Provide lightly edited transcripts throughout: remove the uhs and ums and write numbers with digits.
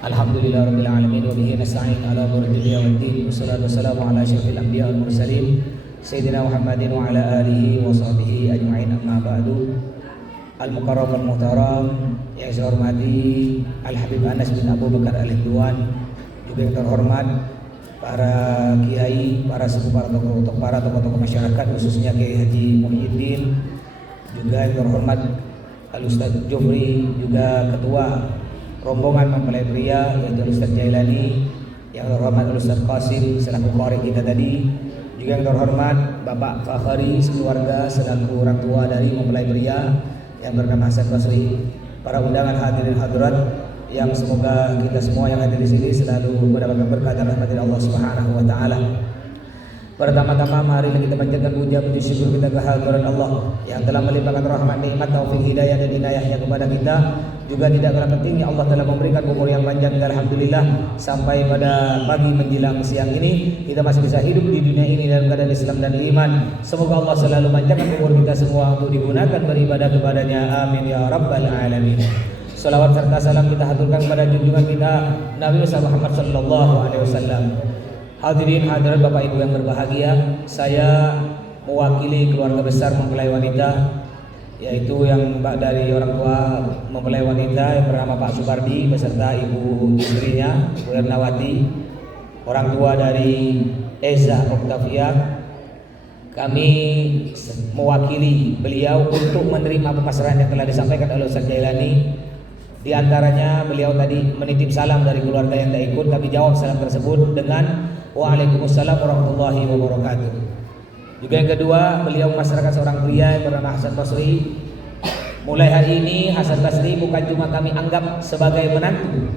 Alhamdulillahirabbil alamin wa bihi nasta'in ala umuri dunya waddin. Wassalatu wassalamu ala asyrofil anbiya wal mursalin sayyidina Muhammadin wa ala alihi wa sahbihi ajma'in. Amma ba'du. Al-Mukarram wal Muhtaram yang saya hormati Al-Habib Anas bin Abu Bakar Al-Hidwan, juga yang terhormat para kiai, para sepuh, para tokoh-tokoh masyarakat, khususnya Kiai Haji Muhyiddin, juga yang terhormat Al-Ustaz Jufri, juga ketua rombongan mempelai pria yaitu Ustaz Jailani, yang terhormat Ustaz Qasim selaku qari kita tadi, juga yang terhormat Bapak Fakhari sekeluarga selaku orang tua dari mempelai pria yang bernama Hasan Basri, para undangan hadirin hadirat yang semoga kita semua yang hadir di sini selalu mendapatkan berkah dan rahmat dari Allah Subhanahu wa taala. Pertama-tama mari kita panjatkan puji syukur kita kehadiran Allah yang telah melimpahkan rahmat, nikmat, taufik, hidayah dan inayahnya kepada kita. Juga tidak kalah pentingnya Allah telah memberikan umur yang panjang, alhamdulillah, sampai pada pagi menjelang siang ini kita masih bisa hidup di dunia ini dalam keadaan Islam dan iman. Semoga Allah selalu panjangkan umur kita semua untuk digunakan beribadah kepadanya. Amin ya rabbal alamin. Salawat serta salam kita haturkan kepada junjungan kita Nabi Muhammad sallallahu alaihi wasallam. Hadirin hadirat Bapak Ibu yang berbahagia, saya mewakili keluarga besar mempelai wanita, yaitu yang dari orang tua mempelai wanita yang bernama Pak Supardi beserta ibu istrinya Ibu Ernawati, orang tua dari Eza Oktavia. Kami mewakili beliau untuk menerima pemasaran yang telah disampaikan oleh Ustaz Jailani. Di antaranya beliau tadi menitip salam dari keluarga yang tak ikut, kami jawab salam tersebut dengan Waalaikumsalam warahmatullahi wabarakatuh. Juga yang kedua, beliau memasarkan seorang pria yang bernama Hasan Basri. Mulai hari ini Hasan Basri bukan cuma kami anggap sebagai menantu,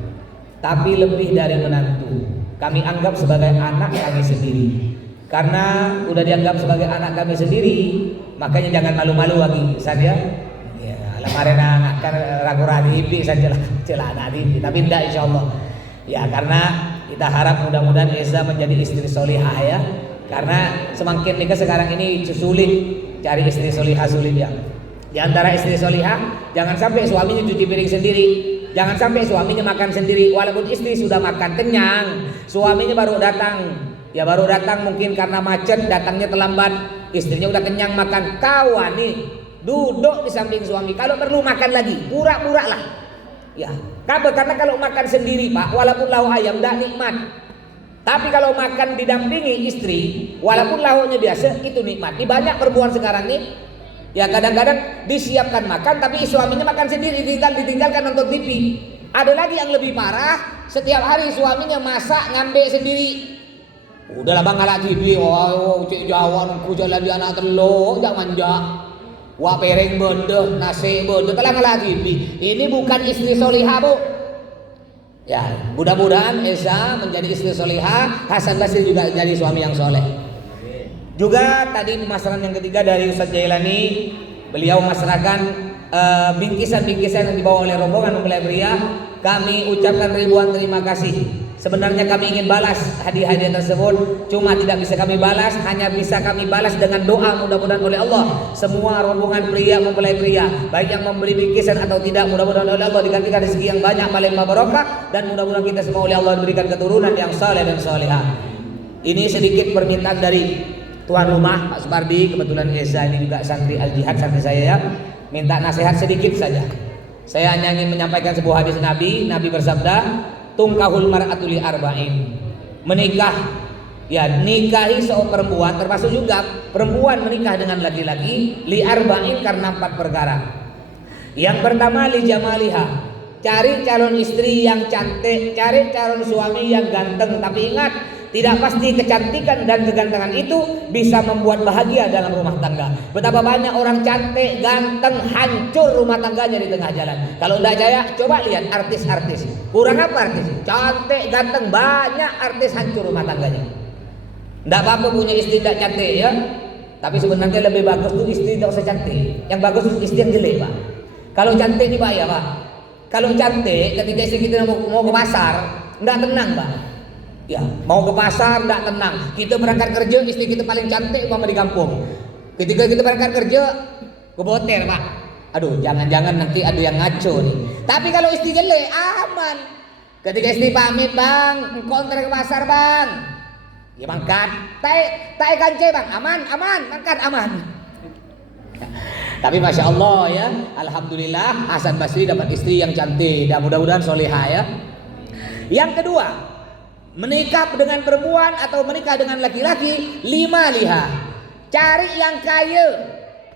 tapi lebih dari menantu, kami anggap sebagai anak kami sendiri. Karena udah dianggap sebagai anak kami sendiri, makanya jangan malu-malu lagi saja. Ya, lamarena akan ragu-ragu ibi saja lah celana ibi, tapi tidak insyaallah. Ya, karena kita harap mudah-mudahan Eza menjadi istri solihah ya. Karena semakin nikah sekarang ini sulit cari istri solihah, sulit ya. Di antara istri solihah, jangan sampai suaminya cuci piring sendiri, jangan sampai suaminya makan sendiri. Walaupun istri sudah makan kenyang, suaminya baru datang. Ya baru datang mungkin karena macet, datangnya terlambat. Istrinya udah kenyang makan, kawan nih duduk di samping suami. Kalau perlu makan lagi, pura-pura lah. Ya, karena kalau makan sendiri Pak, walaupun lauk ayam tidak nikmat. Tapi kalau makan didampingi istri, walaupun lauknya biasa, itu nikmat. Di banyak perempuan sekarang nih, ya kadang-kadang disiapkan makan, tapi suaminya makan sendiri, ditinggalkan nonton TV. Ada lagi yang lebih parah, setiap hari suaminya masak ngambil sendiri. Udahlah bang ngalah TV, cik Jawa ku jalan di anak telur, jangan manja. Wah pereng bodoh, nasi bodoh, telah ngalah TV. Ini bukan istri solihah bu. Ya, mudah-mudahan Eza menjadi istri solihah, Hasan Basri juga jadi suami yang soleh. Juga tadi pemasaran yang ketiga dari Ustaz Jailani, beliau memasarkan bingkisan-bingkisan yang dibawa oleh rombongan mempelai pria. Kami ucapkan ribuan terima kasih. Sebenarnya kami ingin balas hadiah-hadiah tersebut, cuma tidak bisa kami balas, hanya bisa kami balas dengan doa mudah-mudahan oleh Allah semua rombongan pria mempelai pria, baik yang memberi bingkisan atau tidak, mudah-mudahan oleh Allah digantikan rezeki yang banyak, malimpah barokah, dan mudah-mudahan kita semua oleh Allah diberikan keturunan yang saleh dan salihah. Ini sedikit permintaan dari tuan rumah Pak Supardi, kebetulan Eza ini juga santri Al-Jihad, santri saya ya, minta nasihat sedikit saja. Saya hanya ingin menyampaikan sebuah hadis Nabi bersabda, tungkahul mar'atu li arba'in. Menikah, ya nikahi seorang perempuan, termasuk juga perempuan menikah dengan laki-laki li arba'in karena 4 perkara. Yang pertama li jamaliha, cari calon istri yang cantik, cari calon suami yang ganteng. Tapi ingat, tidak pasti kecantikan dan kegantengan itu bisa membuat bahagia dalam rumah tangga. Betapa banyak orang cantik, ganteng, hancur rumah tangganya di tengah jalan. Kalau tidak percaya, coba lihat artis-artis. Kurang apa artis? Cantik, ganteng, banyak artis hancur rumah tangganya. Tidak apa-apa punya istri tidak cantik ya. Tapi sebenarnya lebih bagus tuh istri tidak usah cantik. Yang bagus tuh istri yang jelek Pak. Kalau cantik ini bahaya Pak. Kalau cantik, ketika istri kita mau ke pasar, tidak tenang Pak. Ya, mau ke pasar tidak tenang. Kita berangkat kerja, istri kita paling cantik umpama di kampung. Ketika kita berangkat kerja, ke boter Pak. Aduh, jangan-jangan nanti ada yang ngaco nih. Tapi kalau istri jelek, aman. Ketika istri pamit, bang, engkau ntar ke pasar bang. Ya mangkat, tai kance bang, aman, mangkat aman. Tapi masya Allah ya, alhamdulillah Hasan Basri dapat istri yang cantik dan mudah-mudahan solehah ya. Yang kedua, menikah dengan perempuan atau menikah dengan laki-laki, 5 liha. Cari yang kaya,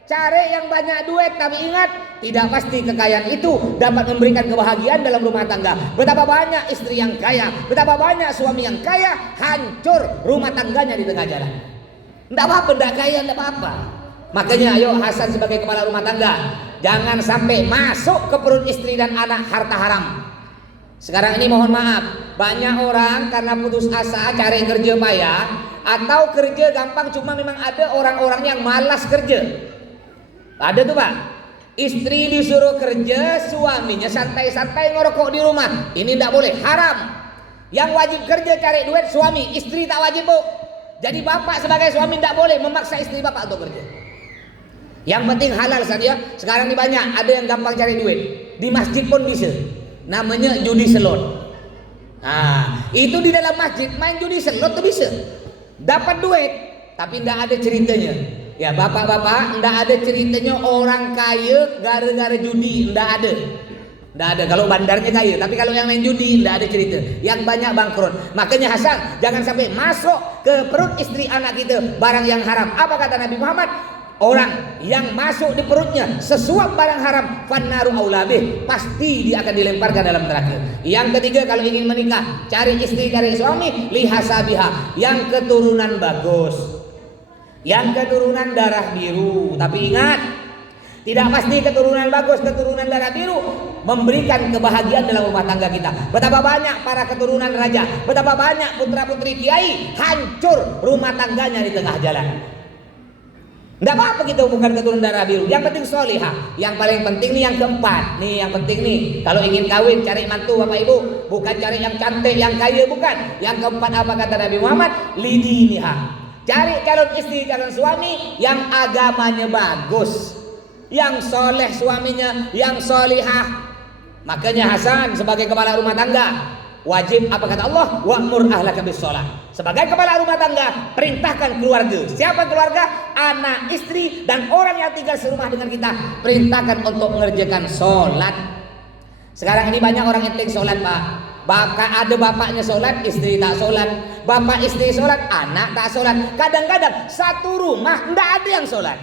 cari yang banyak duit, tapi ingat tidak pasti kekayaan itu dapat memberikan kebahagiaan dalam rumah tangga. Betapa banyak istri yang kaya, betapa banyak suami yang kaya, hancur rumah tangganya di tengah jalan. Tidak apa-apa, tidak kaya, tidak apa-apa. Makanya ayo Hasan sebagai kepala rumah tangga, jangan sampai masuk ke perut istri dan anak harta haram. Sekarang ini mohon maaf, banyak orang karena putus asa cari kerja payah atau kerja gampang, cuma memang ada orang-orang yang malas kerja. Ada tuh Pak, istri disuruh kerja, suaminya santai-santai ngerokok di rumah. Ini tidak boleh, haram. Yang wajib kerja cari duit suami, istri tak wajib Bu. Jadi bapak sebagai suami tidak boleh memaksa istri bapak untuk kerja. Yang penting halal saja. Sekarang ini banyak, ada yang gampang cari duit. Di masjid pun bisa. Namanya judi slot. Nah, itu di dalam masjid main judi slot tuh bisa. Dapat duit, tapi tidak ada ceritanya. Ya bapak-bapak, tidak ada ceritanya orang kaya gara-gara judi, tidak ada. Tidak ada. Kalau bandarnya kaya, tapi kalau yang main judi tidak ada cerita. Yang banyak bangkrut. Makanya Hasan, jangan sampai masuk ke perut istri anak kita barang yang haram. Apa kata Nabi Muhammad? Orang yang masuk di perutnya sesuap barang haram, fannaru aulabih, pasti dia akan dilemparkan dalam neraka. Yang ketiga, kalau ingin menikah, cari istri, cari suami, lihasabiha, yang keturunan bagus, yang keturunan darah biru. Tapi ingat, tidak pasti keturunan bagus, keturunan darah biru memberikan kebahagiaan dalam rumah tangga kita. Betapa banyak para keturunan raja, betapa banyak putra-putri kiai hancur rumah tangganya di tengah jalan. Tidak apa-apa kita bukan keturunan darah biru. Yang penting solihah. Yang paling penting nih yang keempat. Nih yang penting nih. Kalau ingin kawin cari mantu Bapak Ibu. Bukan cari yang cantik, yang kaya, bukan. Yang keempat apa kata Nabi Muhammad? Lidiniha. Cari calon istri, calon suami yang agamanya bagus, yang soleh suaminya, yang solihah. Makanya Hasan sebagai kepala rumah tangga wajib apa kata Allah? Wa'mur ahlaka bis-shalah. Sebagai kepala rumah tangga, perintahkan keluarga. Siapa keluarga? Anak, istri, dan orang yang tinggal serumah dengan kita. Perintahkan untuk mengerjakan sholat. Sekarang ini banyak orang yang sholat Pak. Ada bapaknya sholat, istri tak sholat. Bapak istri sholat, anak tak sholat. Kadang-kadang satu rumah tidak ada yang sholat.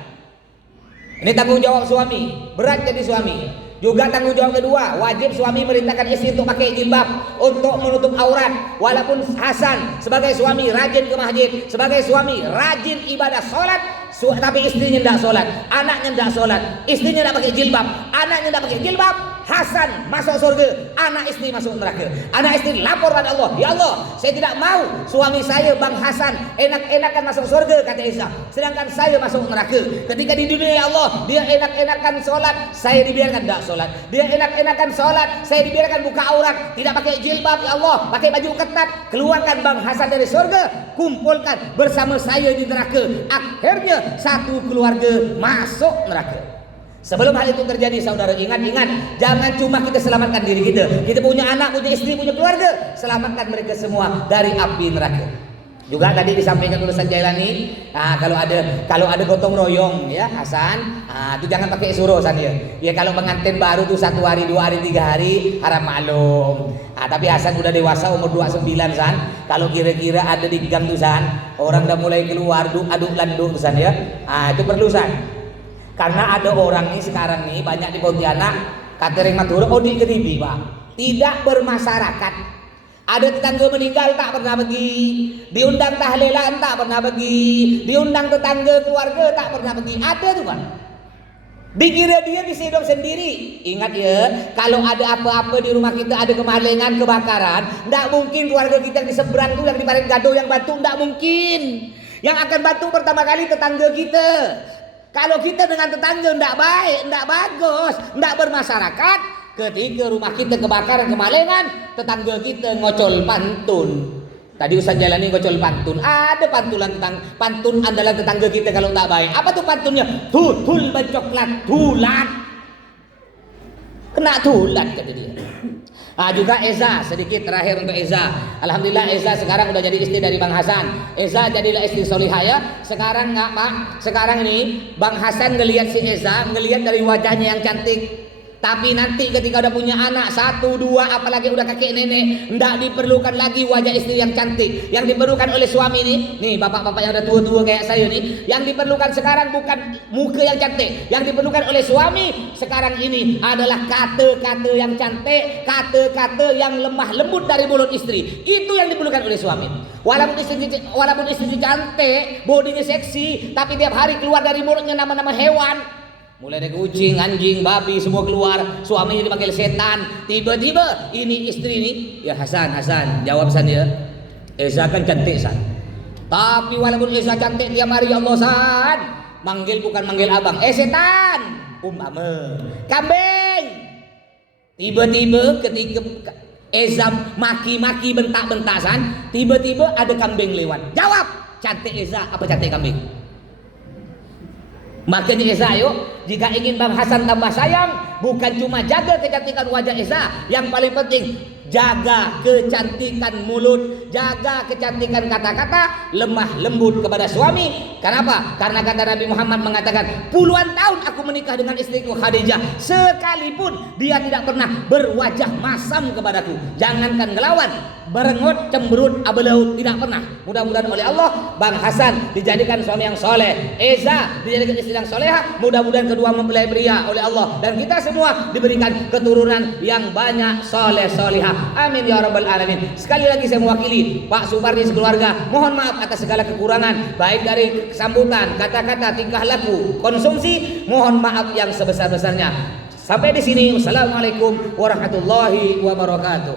Ini tanggung jawab suami. Berat jadi suami. Juga tanggung jawab kedua, wajib suami merintahkan istri untuk pakai jilbab, untuk menutup aurat. Walaupun Hasan sebagai suami rajin ke masjid, sebagai suami rajin ibadah sholat, tapi istrinya tidak sholat, anaknya tidak sholat, istrinya tidak pakai jilbab, anaknya tidak pakai jilbab, Hasan masuk surga, anak istri masuk neraka. Anak istri lapor pada Allah, ya Allah, saya tidak mau suami saya Bang Hasan enak-enakan masuk surga kata Isa, sedangkan saya masuk neraka. Ketika di dunia ya Allah, dia enak-enakan sholat, saya dibiarkan tidak sholat. Dia enak-enakan sholat, saya dibiarkan buka aurat, tidak pakai jilbab ya Allah, pakai baju ketat. Keluarkan Bang Hasan dari surga, kumpulkan bersama saya di neraka. Akhirnya satu keluarga masuk neraka. Sebelum hal itu terjadi, saudara ingat, jangan cuma kita selamatkan diri kita. Kita punya anak, punya istri, punya keluarga, selamatkan mereka semua dari api neraka. Juga tadi disampaikan tulisan Jailani, kalau ada gotong royong ya Hasan, itu jangan pakai suruh saja. Ya kalau pengantin baru tuh 1 hari, 2 hari, 3 hari haram maklum. Tapi Hasan udah dewasa umur 29 San. Kalau kira-kira ada di gang tuh San, orang udah mulai keluar aduk landuk tuh San ya. Itu perlu San. Karena ada orang nih sekarang nih banyak di Pontianak catering Madura di Keribi Pak, tidak bermasyarakat. Ada tetangga meninggal tak pernah pergi, diundang tahlilan tak pernah pergi, diundang tetangga keluarga tak pernah pergi. Ada tuh Pak. Dikira dia bisa hidup sendiri. Ingat ya, kalau ada apa-apa di rumah kita, ada kemalingan, kebakaran, tidak mungkin keluarga kita yang di seberang tuh, yang di Paring Gado yang bantu, tidak mungkin. Yang akan bantu pertama kali tetangga kita. Kalau kita dengan tetangga tidak baik, tidak bagus, tidak bermasyarakat, ketika rumah kita kebakaran, kemalingan, tetangga kita ngocol pantun. Tadi Ustaz Jalani ngocol pantun. Ada pantulan tentang pantun andalan tetangga kita kalau tak baik. Apa tuh pantunnya? Tutul becoklat tulat. Kena tulat kata dia. Juga Eza, sedikit terakhir untuk Eza. Alhamdulillah Eza sekarang udah jadi istri dari Bang Hasan. Eza jadilah istri solihah ya. Sekarang nggak Pak, sekarang ini Bang Hasan ngelihat si Eza, ngelihat dari wajahnya yang cantik. Tapi nanti ketika udah punya anak 1, 2, apalagi udah kakek nenek, ndak diperlukan lagi wajah istri yang cantik. Yang diperlukan oleh suami nih bapak-bapak yang udah tua-tua kayak saya nih, yang diperlukan sekarang bukan muka yang cantik. Yang diperlukan oleh suami sekarang ini adalah kata-kata yang cantik, kata-kata yang lemah lembut dari mulut istri. Itu yang diperlukan oleh suami. Walaupun istri cantik, bodinya seksi, tapi tiap hari keluar dari mulutnya nama-nama hewan. Mulai dari kucing, anjing, babi, semua keluar. Suaminya dipanggil setan. Tiba-tiba ini istri ini, ya Hasan, jawab San ya. Eza kan cantik San. Tapi walaupun Eza cantik tiap hari, ya Allah San, manggil bukan manggil abang. Setan, kambing. Tiba-tiba ketika Eza maki-maki bentak-bentak San, tiba-tiba ada kambing lewat. Jawab, cantik Eza apa cantik kambing? Makanya Eza yuk, jika ingin Bang Hasan tambah sayang, bukan cuma jaga kecantikan wajah Eza, yang paling penting jaga kecantikan mulut, jaga kecantikan kata-kata, lemah lembut kepada suami. Kenapa? Karena kata Nabi Muhammad mengatakan, puluhan tahun aku menikah dengan istriku Khadijah, sekalipun dia tidak pernah berwajah masam kepadaku. Jangankan ngelawan, berengut, cemberut, abelaut, tidak pernah. Mudah-mudahan oleh Allah Bang Hasan dijadikan suami yang soleh, Eza dijadikan istri yang soleha. Mudah-mudahan kedua mempelai pria oleh Allah, dan kita semua diberikan keturunan yang banyak soleh solehah. Amin ya rabbal alamin. Sekali lagi saya mewakili Pak Supardi sekeluarga, mohon maaf atas segala kekurangan, baik dari sambutan, kata-kata, tingkah laku, konsumsi. Mohon maaf yang sebesar-besarnya. Sampai di sini. Wassalamualaikum warahmatullahi wabarakatuh.